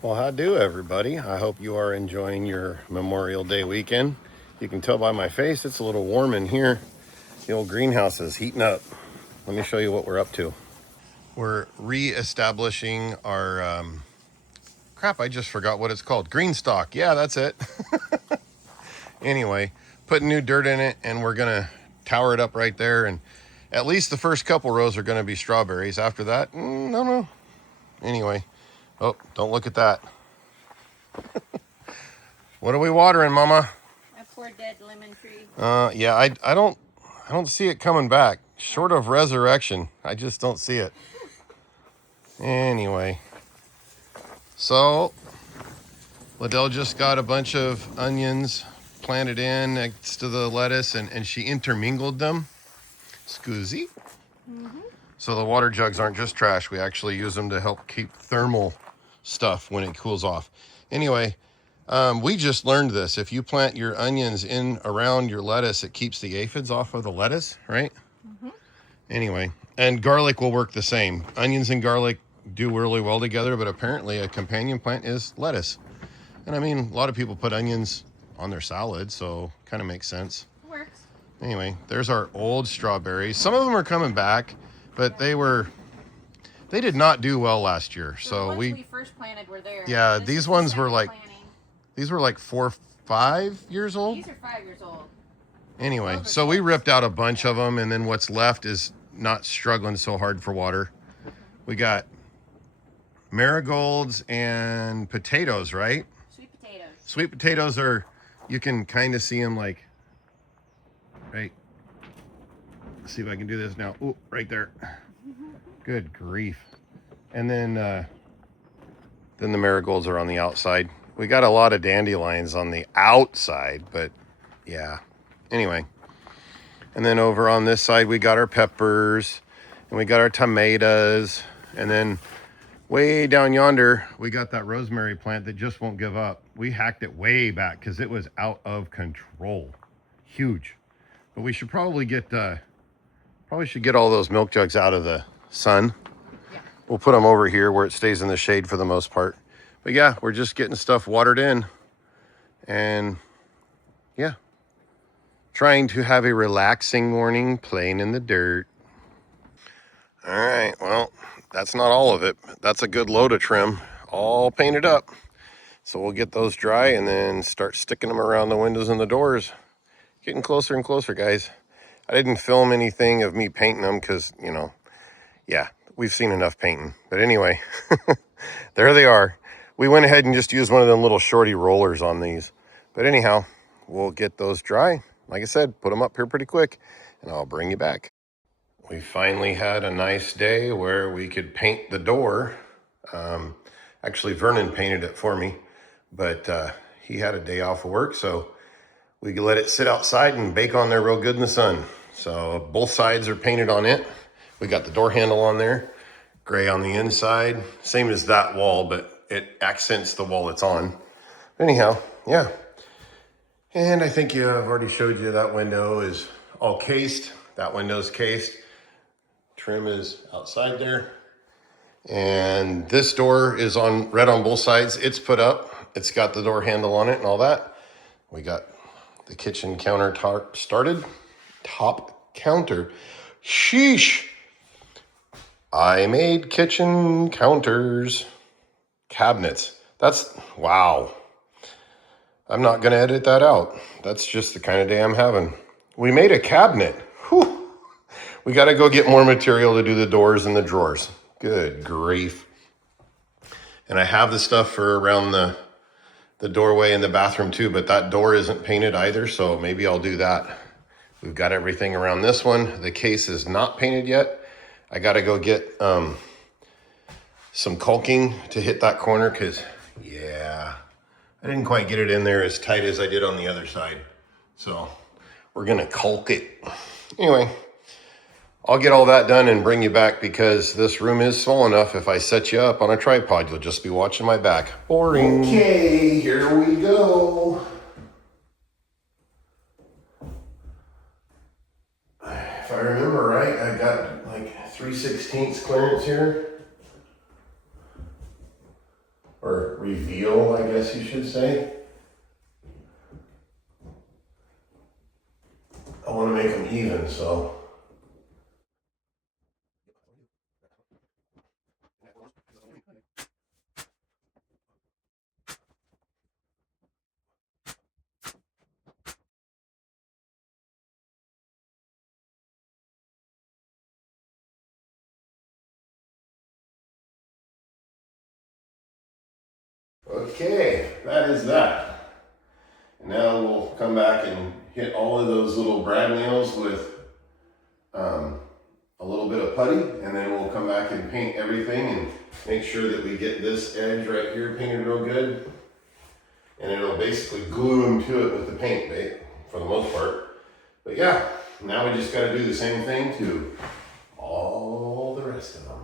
Well, how do everybody? I hope you are enjoying your Memorial Day weekend. You can tell by my face it's a little warm in here. The old greenhouse is heating up. Let me show you what we're up to. We're re-establishing our crap. I just forgot what it's called. Green stock. Yeah, that's it. Anyway, putting new dirt in it, and we're gonna tower it up right there. And at least the first couple rows are gonna be strawberries. After that, no. Anyway, oh, don't look at that. What are we watering, Mama? A poor dead lemon tree. Yeah, I don't see it coming back. Short of resurrection, I just don't see it. Anyway, so Liddell just got a bunch of onions planted in next to the lettuce, and she intermingled them. Scoozy. So the water jugs aren't just trash. We actually use them to help keep thermal stuff when it cools off. Anyway, we just learned this. If you plant your onions in around your lettuce, it keeps the aphids off of the lettuce, right? Anyway, and garlic will work the same. Onions and garlic do really well together, but apparently a companion plant is lettuce. And I mean, a lot of people put onions on their salad, so kind of makes sense. Works. Anyway, there's our old strawberries. Some of them are coming back, but they did not do well last year. So we first planted were there. Yeah, these ones were like these were like 4 or 5 years old. These are 5 years old. Anyway, so we ripped out a bunch of them, and then what's left is not struggling so hard for water. We got marigolds and potatoes, right? Sweet potatoes. Sweet potatoes are, you can kind of see them like, right? Let's see if I can do this now. Ooh, right there. Good grief. And then the marigolds are on the outside. We got a lot of dandelions on the outside, but yeah. Anyway. And then over on this side, we got our peppers and we got our tomatoes. And then way down yonder, we got that rosemary plant that just won't give up. We hacked it way back because it was out of control. Huge. But we should probably get all those milk jugs out of the sun. Yeah. We'll put them over here where it stays in the shade for the most part. But yeah, we're just getting stuff watered in. And yeah. Trying to have a relaxing morning playing in the dirt. All right, well, that's not all of it. That's a good load of trim, all painted up. So we'll get those dry and then start sticking them around the windows and the doors. Getting closer and closer, guys. I didn't film anything of me painting them because, you know, yeah, we've seen enough painting. But anyway, there they are. We went ahead and just used one of them little shorty rollers on these. But anyhow, we'll get those dry. Like I said, put them up here pretty quick and I'll bring you back. We finally had a nice day where we could paint the door. Actually, Vernon painted it for me, but he had a day off of work, so we could let it sit outside and bake on there real good in the sun. So both sides are painted on it. We got the door handle on there, gray on the inside, same as that wall, but it accents the wall it's on. Anyhow, yeah. And I think I've already showed you that window is all cased. That window's cased. Trim is outside there. And this door is on red on both sides. It's put up. It's got the door handle on it and all that. We got the kitchen counter started. Top counter. Sheesh. I made kitchen counters. Cabinets. That's, wow. I'm not going to edit that out. That's just the kind of day I'm having. We made a cabinet. Whew. We got to go get more material to do the doors and the drawers. Good grief. And I have the stuff for around the doorway in the bathroom too, but that door isn't painted either, so maybe I'll do that. We've got everything around this one. The case is not painted yet. I got to go get some caulking to hit that corner because, yeah, I didn't quite get it in there as tight as I did on the other side. So we're going to caulk it. Anyway, I'll get all that done and bring you back because this room is small enough. If I set you up on a tripod, you'll just be watching my back. Boring. Okay, here we go. If I remember right, I got like 3/16 clearance here. or reveal, I guess you should say. I want to make them even, so. Okay, that is that. And now we'll come back and hit all of those little brad nails with a little bit of putty, and then we'll come back and paint everything and make sure that we get this edge right here painted real good. And it'll basically glue them to it with the paint, babe, for the most part. But yeah, now we just got to do the same thing to all the rest of them.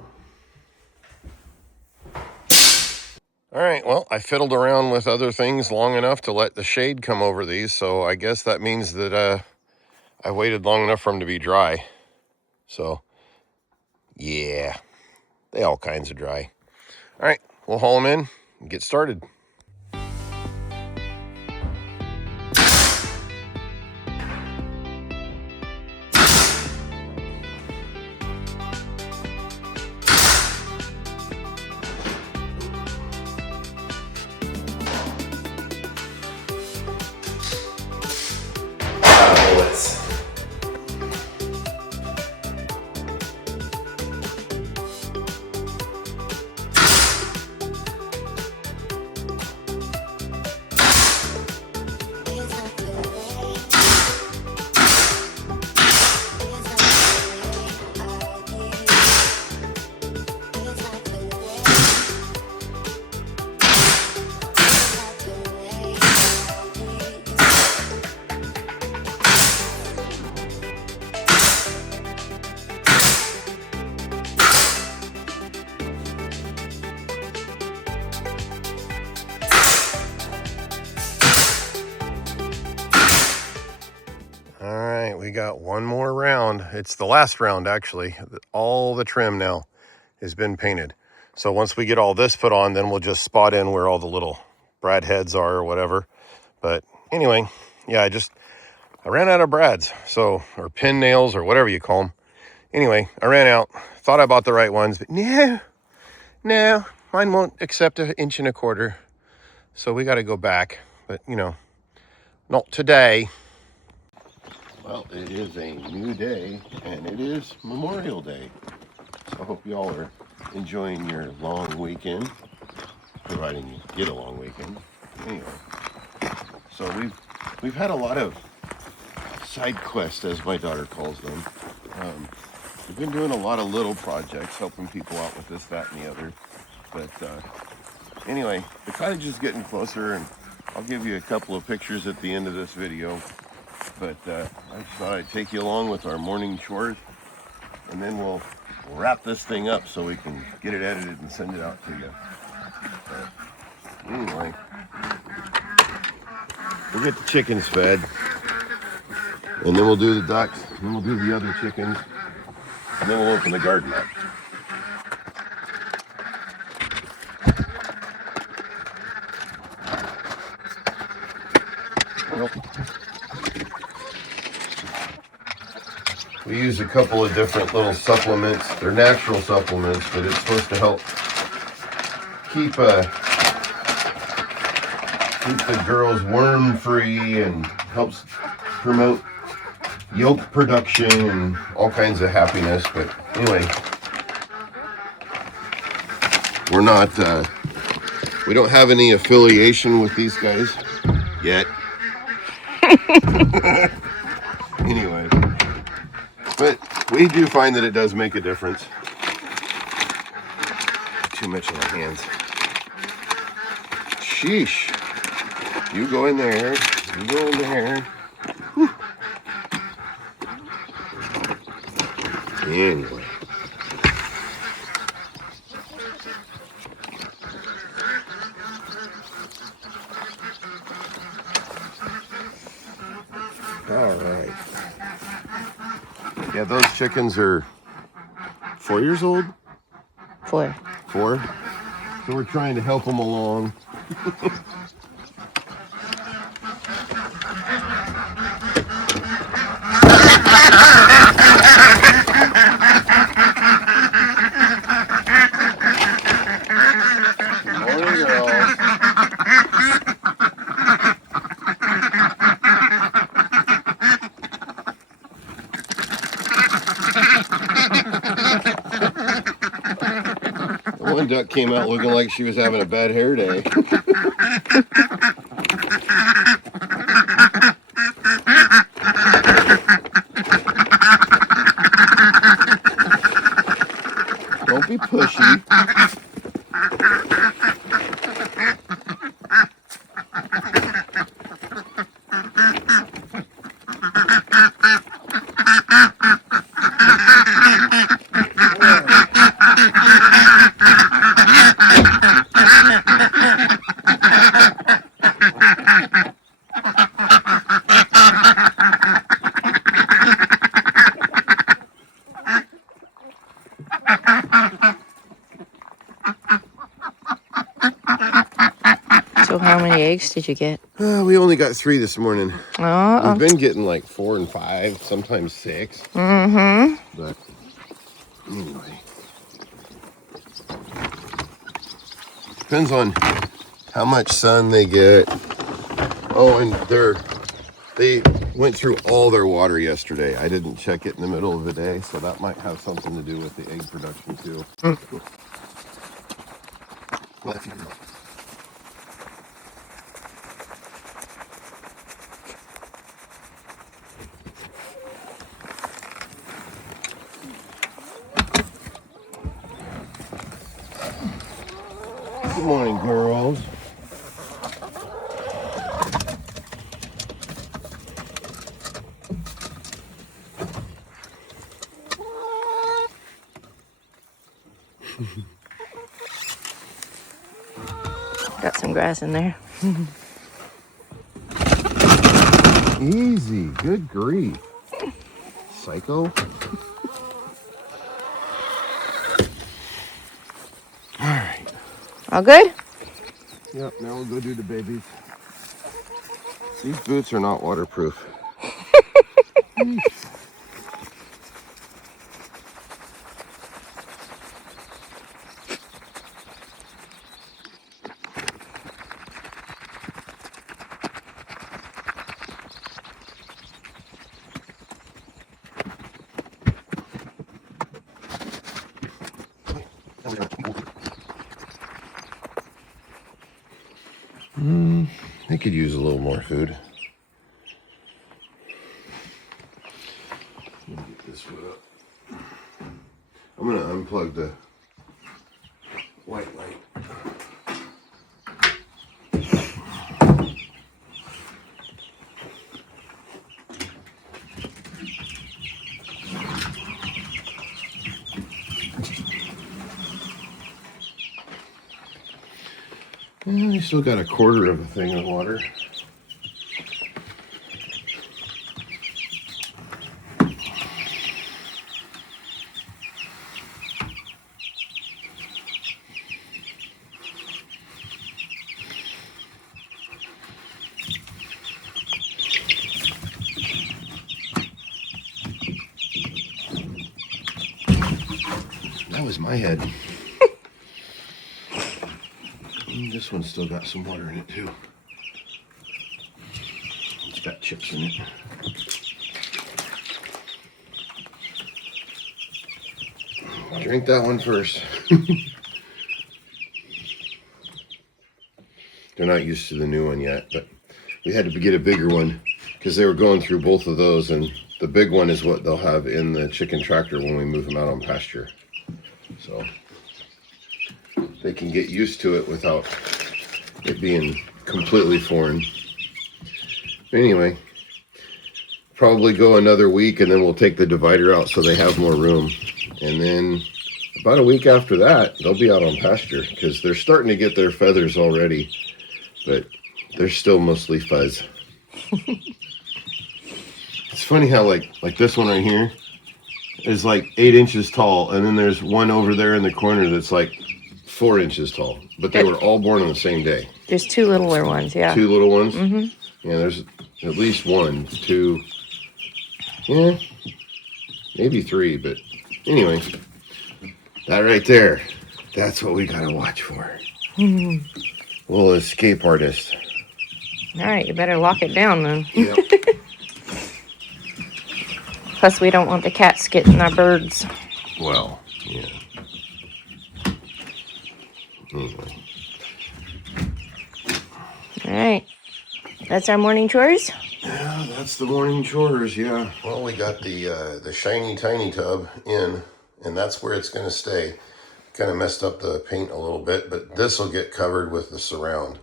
All right, well, I fiddled around with other things long enough to let the shade come over these, so I guess that means that I waited long enough for them to be dry. So, yeah, they all kinds of dry. All right, we'll haul them in and get started. Bullets. All right, we got one more round. It's the last round, actually. All the trim now has been painted. So once we get all this put on, then we'll just spot in where all the little brad heads are or whatever. But anyway, yeah, I ran out of brads, so, or pin nails or whatever you call them. Anyway, I ran out, thought I bought the right ones, but no, mine won't accept 1.25 inches. So we got to go back, but you know, not today. Well, it is a new day, and it is Memorial Day. So I hope y'all are enjoying your long weekend, providing you get a long weekend. Anyway, so we've had a lot of side quests, as my daughter calls them. We've been doing a lot of little projects, helping people out with this, that, and the other. But anyway, the cottage is getting closer, and I'll give you a couple of pictures at the end of this video. But I just thought I'd take you along with our morning chores, and then we'll wrap this thing up so we can get it edited and send it out to you. But anyway, we'll get the chickens fed, and then we'll do the ducks, and then we'll do the other chickens, and then we'll open the garden up. We use a couple of different little supplements. They're natural supplements, but it's supposed to help keep the girls worm-free and helps promote yolk production and all kinds of happiness. But anyway, we don't have any affiliation with these guys yet. Anyway. But we do find that it does make a difference. Too much in my hands. Sheesh. You go in there. You go in there. Whew. Anyway. All right. Yeah, those chickens are 4 years old? 4. 4? So we're trying to help them along. Morning, girls. One duck came out looking like she was having a bad hair day. Don't be pushy. So how many eggs did you get? We only got 3 this morning. Oh. We've been getting like 4 and 5, sometimes 6. Mm-hmm. But anyway, depends on how much sun they get. Oh, and they went through all their water yesterday. I didn't check it in the middle of the day, so that might have something to do with the egg production too. Good morning, girls. Got some grass in there. Easy. Good grief. Psycho. All right. All good? Yep, now we'll go do the babies. These boots are not waterproof. They could use a little more food. Let me get this one up. I'm gonna unplug the white light. I still got a quarter of a thing of water. That was my head. This one's still got some water in it too. It's got chips in it. Drink that one first. They're not used to the new one yet, but we had to get a bigger one because they were going through both of those, and the big one is what they'll have in the chicken tractor when we move them out on pasture. So they can get used to it without it being completely foreign. Anyway, probably go another week and then we'll take the divider out so they have more room. And then about a week after that, they'll be out on pasture because they're starting to get their feathers already, but they're still mostly fuzz. It's funny how like this one right here is like 8 inches tall, and then there's one over there in the corner that's like 4 inches tall, but they were all born on the same day. There's two littler ones, yeah. 2 little ones. Yeah, there's at least 1, 2. Yeah, maybe 3, but anyway, that right there, that's what we gotta watch for. Little escape artist. All right, you better lock it down then. Yep. Plus, we don't want the cats getting our birds. Well, yeah. Anyway. All right, that's our morning chores. Yeah, that's the morning chores, yeah. Well, we got the shiny tiny tub in, and that's where it's going to stay. Kind of messed up the paint a little bit, but this will get covered with the surround.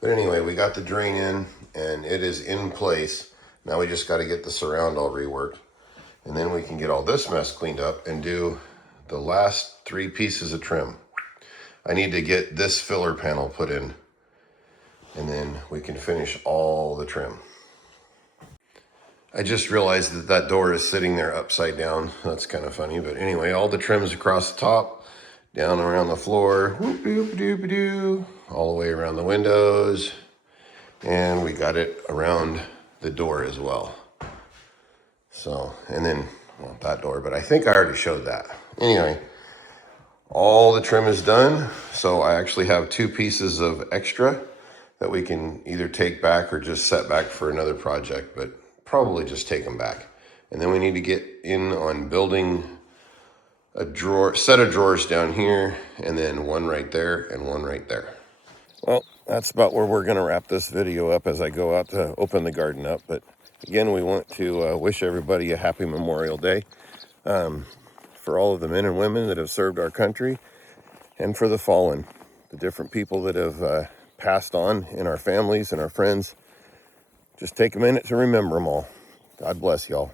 But anyway, we got the drain in, and it is in place. Now we just got to get the surround all reworked. And then we can get all this mess cleaned up and do the last 3 pieces of trim. I need to get this filler panel put in, and then we can finish all the trim. I just realized that that door is sitting there upside down. That's kind of funny, but anyway, all the trims across the top, down around the floor, whoop, doop, doop, doo, all the way around the windows, and we got it around the door as well. So, and then, well, that door, but I think I already showed that. Anyway, all the trim is done, so I actually have 2 pieces of extra that we can either take back or just set back for another project, but probably just take them back. And then we need to get in on building a set of drawers down here, and then 1 right there and 1 right there. Well, that's about where we're going to wrap this video up as I go out to open the garden up. But again, we want to wish everybody a happy Memorial Day for all of the men and women that have served our country, and for the fallen, the different people that have passed on in our families and our friends. Just take a minute to remember them all. God bless y'all.